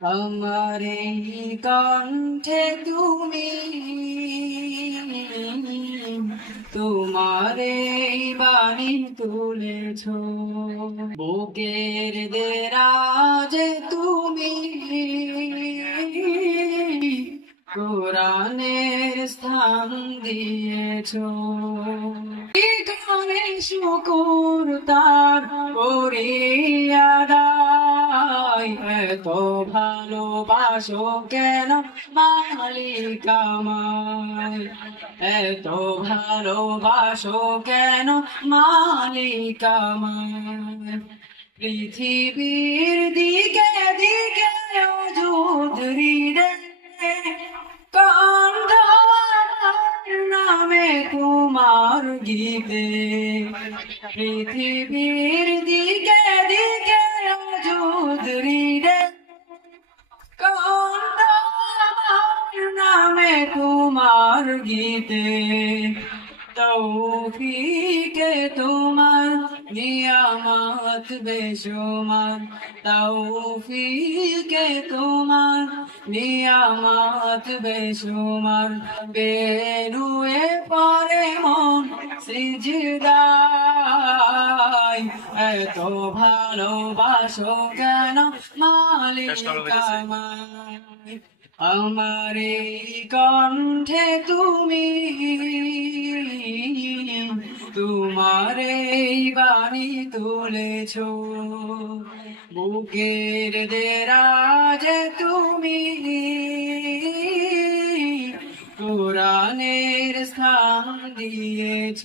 আমার এই কণ্ঠে তুমি তোমার এই বাণী তুলেছ, বুকের দেরাজে তুমি কোরআনের স্থান দিয়েছ। গানে শুকুর তার করিয়া দায়, এত ভালোবাসো কেন মালিক আমায়, এত ভালোবাসো কেন মালিক আমায়। পৃথিবীর দিকে দিকে অযুধরি রে, কান্দ নামে তোমার গীতে। পৃথিবীর দিকে দিকে অযুধরি রে, কান্দ নামে তোমার গীতে। তৌফিকে তোমার নিয়ামত বেশুমার, তৌফিকে তোমার নিয়ামত বেশুমার। বেরুয়ে পড়ে মন সিজদায়, এত ভালোবাসো কেন মালিক আমায়। আমার এই কণ্ঠে তুমি তোমার এই বাণী তুলেছ, বুকের দেরাজে তুমি কোরআনের স্থান দিয়েছ।